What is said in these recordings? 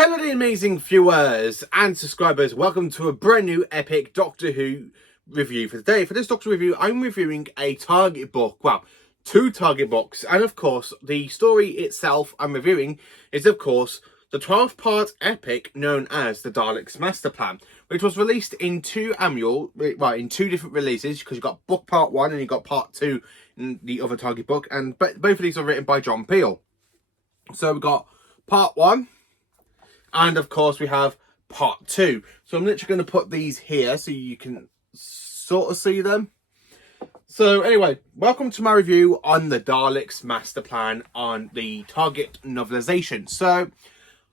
Hello the amazing viewers and subscribers, welcome to a brand new epic Doctor Who review for today. For this Doctor review, I'm reviewing a Target book, well, two Target books, and of course the story itself I'm reviewing is of course the 12-part epic known as the Daleks Master Plan, which was released in two different releases, because you got book part 1 and you got part 2 in the other Target book, and both of these are written by John Peel. So we've got part 1, and of course we have part 2. So I'm literally going to put these here so you can sort of see them. So anyway, welcome to my review on the Daleks Master Plan on the Target novelisation. So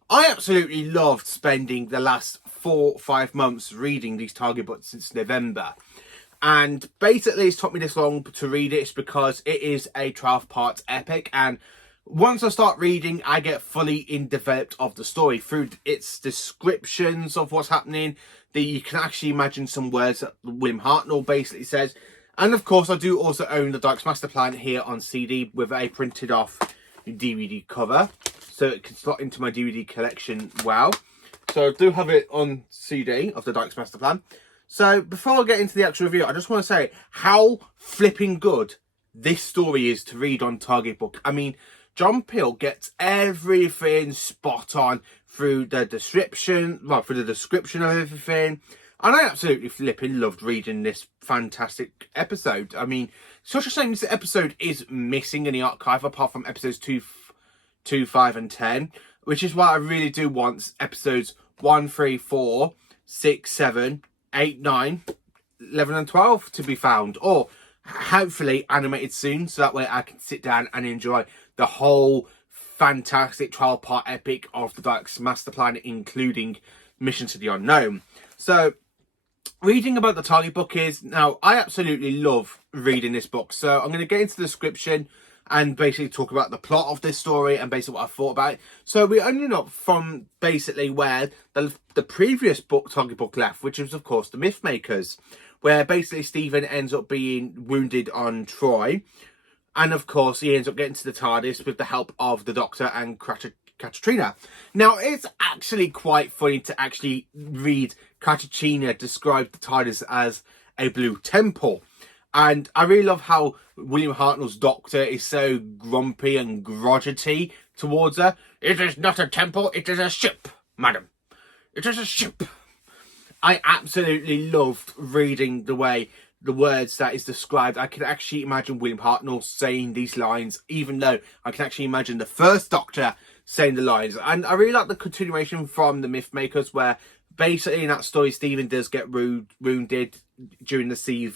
I absolutely loved spending the last 4 or 5 months reading these Target books since November. And basically it's took me this long to read it because it is a 12-part epic, and once I start reading, I get fully in developed of the story through its descriptions of what's happening. That you can actually imagine some words that William Hartnell basically says. And of course, I do also own the Daleks Master Plan here on CD with a printed off DVD cover, so it can slot into my DVD collection well. So I do have it on CD of the Daleks Master Plan. So before I get into the actual review, I just want to say how flipping good this story is to read on Target book. I mean, John Peel gets everything spot on through the description, of everything. And I absolutely flipping loved reading this fantastic episode. I mean, such a shame this episode is missing in the archive, apart from episodes 2, 5 and 10. Which is why I really do want episodes 1, 3, 4, 6, 7, 8, 9, 11 and 12 to be found. Or hopefully animated soon, so that way I can sit down and enjoy the whole fantastic 12-part epic of the Daleks Master Plan, including Mission to the Unknown. So, reading about the Target book is, now, I absolutely love reading this book. So, I'm going to get into the description and basically talk about the plot of this story and basically what I thought about it. So, we're ending up from basically where the previous book, Target book, left, which was, of course, the Mythmakers, where basically Stephen ends up being wounded on Troy. And of course, he ends up getting to the TARDIS with the help of the Doctor and Katrina. Now, it's actually quite funny to actually read Katrina describe the TARDIS as a blue temple. And I really love how William Hartnell's Doctor is so grumpy and grudgety towards her. "It is not a temple, it is a ship, madam. It is a ship." I absolutely loved reading the way the words that is described. I can actually imagine William Hartnell saying these lines, even though I can actually imagine the first Doctor saying the lines. And I really like the continuation from the Mythmakers, where basically in that story Stephen does get wounded during the siege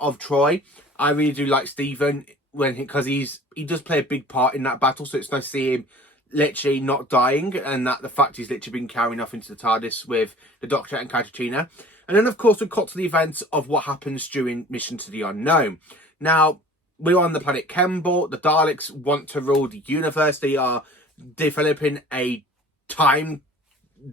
of Troy. I really do like Stephen because he does play a big part in that battle, so it's nice to see him literally not dying, and that the fact he's literally been carrying off into the TARDIS with the Doctor and Katrina. And then of course we cut to the events of what happens during Mission to the Unknown. Now, we're on the planet Kemble. The Daleks want to rule the universe. They are developing a time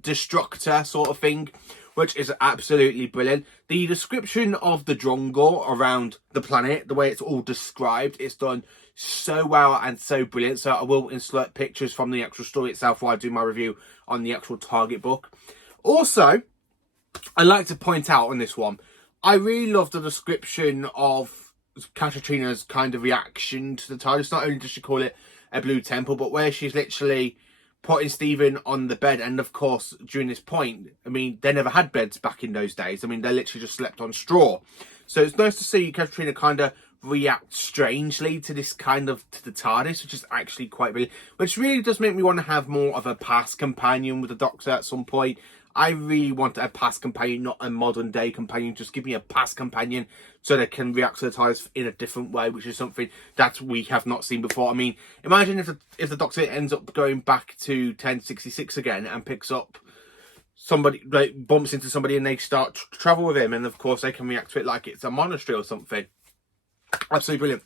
destructor sort of thing, which is absolutely brilliant. The description of the Drungor around the planet, the way it's all described, it's done so well and so brilliant. So I will insert pictures from the actual story itself while I do my review on the actual Target book. Also, I like to point out on this one, I really love the description of Katrina's kind of reaction to the TARDIS. Not only does she call it a blue temple, but where she's literally putting Stephen on the bed. And of course, during this point, I mean, they never had beds back in those days. I mean, they literally just slept on straw. So it's nice to see Katrina kind of react strangely to this kind of, to the TARDIS, which is actually quite brilliant. Which really does make me want to have more of a past companion with the Doctor at some point. I really want a past companion, not a modern day companion. Just give me a past companion so they can react to the TARDIS in a different way, which is something that we have not seen before. I mean, imagine if the Doctor ends up going back to 1066 again and picks up somebody, like bumps into somebody and they start to travel with him, and of course they can react to it like it's a monastery or something. Absolutely brilliant.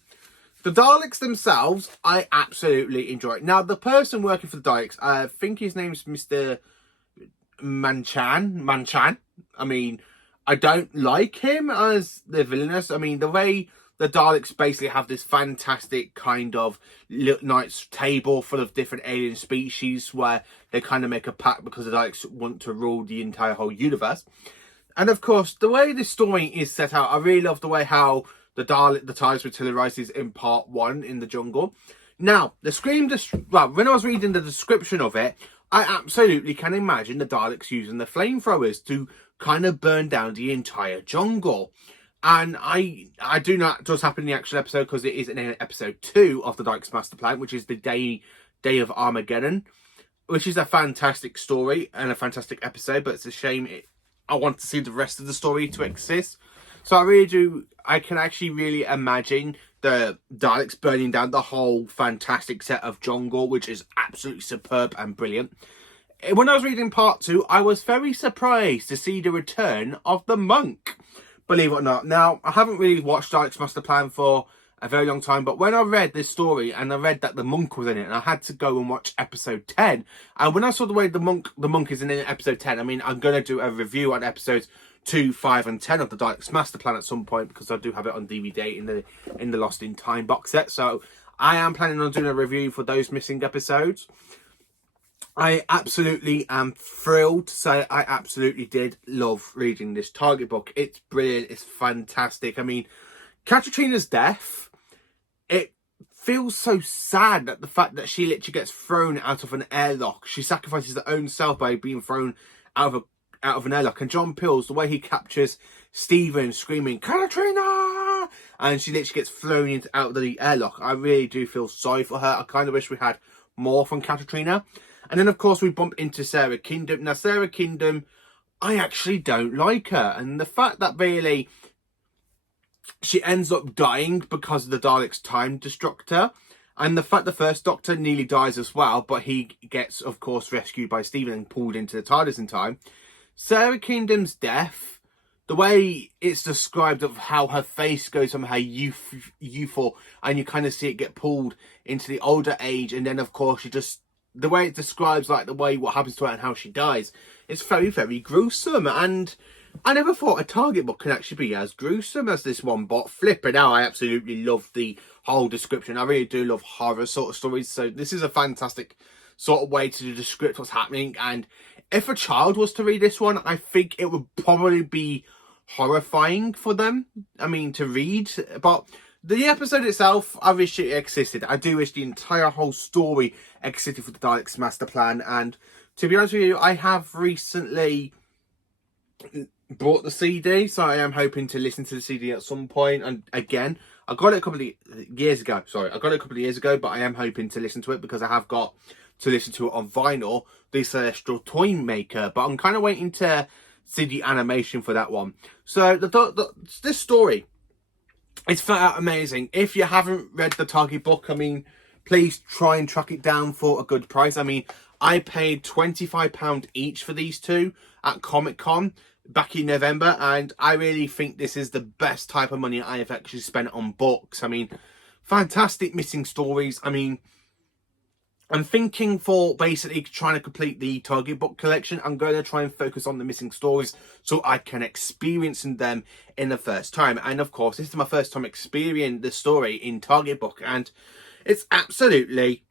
The Daleks themselves, I absolutely enjoy it. Now, the person working for the Daleks, I think his name's Mr. Manchan. I mean, I don't like him as the villainous. I mean, the way the Daleks basically have this fantastic kind of knight's table full of different alien species where they kind of make a pact because the Daleks want to rule the entire whole universe. And of course, the way this story is set out, I really love the way how the TARDIS materializes in part 1 in the jungle. Now, when I was reading the description of it, I absolutely can imagine the Daleks using the flamethrowers to kind of burn down the entire jungle. And I do not just happen in the actual episode because it is in episode 2 of the Daleks Master Plan, which is the day of Armageddon, which is a fantastic story and a fantastic episode, but it's a shame I want to see the rest of the story to exist. So I can actually really imagine the Daleks burning down the whole fantastic set of jungle, which is absolutely superb and brilliant. When I was reading part 2, I was very surprised to see the return of the monk, believe it or not. Now, I haven't really watched Daleks Master Plan for a very long time, but when I read this story and I read that the monk was in it, and I had to go and watch episode 10, and when I saw the way the monk is in episode 10, I mean, I'm going to do a review on episodes 2, 5 and 10 of the Daleks Master Plan at some point, because I do have it on DVD in the Lost in Time box set, so I am planning on doing a review for those missing episodes. I absolutely am thrilled to say I absolutely did love reading this Target book. It's brilliant. It's fantastic. I mean, Katrina's death, it feels so sad that the fact that she literally gets thrown out of an airlock. She sacrifices her own self by being thrown out of an airlock. And John Peels, the way he captures Stephen screaming, Katrina! And she literally gets thrown out of the airlock. I really do feel sorry for her. I kind of wish we had more from Katrina. And then, of course, we bump into Sarah Kingdom. Now, Sarah Kingdom, I actually don't like her. And the fact that really she ends up dying because of the Daleks' time destructor. And the fact the first Doctor nearly dies as well, but he gets, of course, rescued by Stephen and pulled into the TARDIS in time. Sarah Kingdom's death, the way it's described of how her face goes from her youthful, and you kind of see it get pulled into the older age. And then, of course, the way it describes like the way what happens to her and how she dies, it's very, very gruesome. And I never thought a Target book could actually be as gruesome as this one, but flipping out, I absolutely love the whole description. I really do love horror sort of stories, so this is a fantastic sort of way to describe what's happening. And if a child was to read this one, I think it would probably be horrifying for them, I mean, to read. But the episode itself, I wish it existed. I do wish the entire whole story existed for the Daleks Master Plan. And to be honest with you, I have recently bought the CD, so I am hoping to listen to the CD at some point. And again, I got it a couple of years ago. But I am hoping to listen to it because I have got to listen to it on vinyl, the Celestial Toy Maker. But I'm kind of waiting to see the animation for that one. So this story, it's flat out amazing. If you haven't read the Target book, I mean, please try and track it down for a good price. I mean, I paid £25 each for these two at Comic-Con back in November, and I really think this is the best type of money I have actually spent on books. I mean, fantastic missing stories. I mean, I'm thinking for basically trying to complete the Target book collection, I'm going to try and focus on the missing stories so I can experience them in the first time. And of course, this is my first time experiencing the story in Target book, and it's absolutely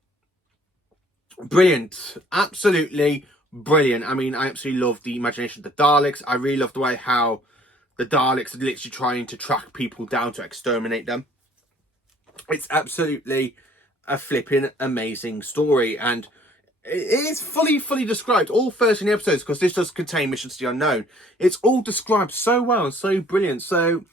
brilliant. Absolutely brilliant. I mean, I absolutely love the imagination of the Daleks. I really love the way how the Daleks are literally trying to track people down to exterminate them. It's absolutely a flipping amazing story, and it is fully described, all 13 episodes, because this does contain Missions to the Unknown. It's all described so well and so brilliant. So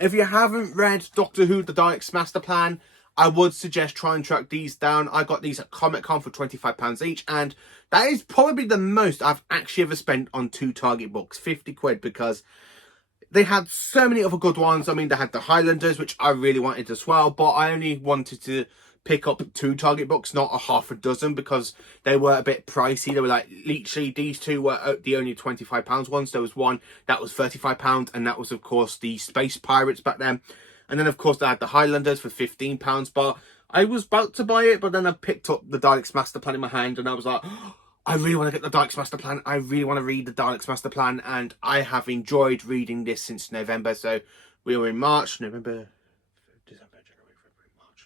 if you haven't read Doctor Who The Daleks Master Plan, I would suggest try and track these down. I got these at Comic-Con for £25 each, and that is probably the most I've actually ever spent on two Target books, 50 quid, because they had so many other good ones. I mean, they had the Highlanders, which I really wanted as well, but I only wanted to pick up two Target books, not a half a dozen, because they were a bit pricey. They were like, literally, these two were the only £25 ones. There was one that was £35, and that was, of course, the Space Pirates back then. And then, of course, they had the Highlanders for £15, but I was about to buy it, but then I picked up the Daleks Master Plan in my hand, and I was like, oh, I really want to get the Daleks Master Plan. I really want to read the Daleks Master Plan, and I have enjoyed reading this since November. So we were in March, November,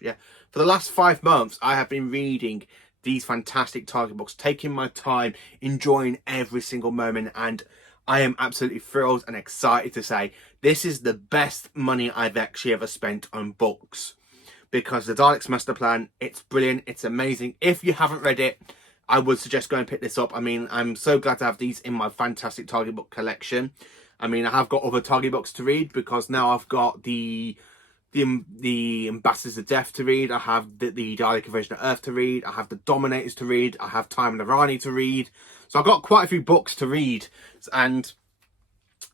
yeah. For the last 5 months, I have been reading these fantastic Target books, taking my time, enjoying every single moment, and I am absolutely thrilled and excited to say this is the best money I've actually ever spent on books. Because the Daleks Master Plan, it's brilliant, it's amazing. If you haven't read it, I would suggest go and pick this up. I mean, I'm so glad to have these in my fantastic Target book collection. I mean, I have got other Target books to read because now I've got the Ambassadors of Death to read. I have the Dalek Invasion of Earth to read. I have the Dominators to read. I have Time and Rani to read. So I've got quite a few books to read, and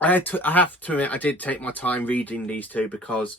I have to admit I did take my time reading these two because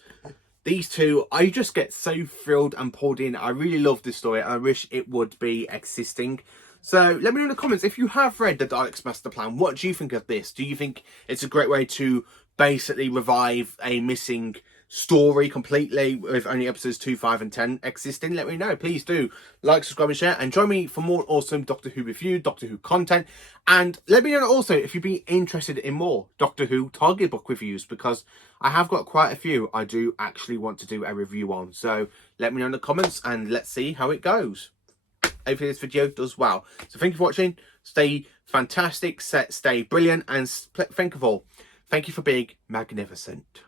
these two, I just get so thrilled and pulled in. I really love this story. I wish it would be existing. So let me know in the comments if you have read the Daleks Master Plan. What do you think of this? Do you think it's a great way to basically revive a missing story completely with only episodes 2, 5 and 10 existing? Let me know. Please do like, subscribe and share, and join me for more awesome Doctor Who review, Doctor Who content. And let me know also if you'd be interested in more Doctor Who Target book reviews, because I have got quite a few I do actually want to do a review on. So let me know in the comments and let's see how it goes. Hopefully this video does well. So thank you for watching. Stay fantastic, stay brilliant, and think of all, thank you for being magnificent.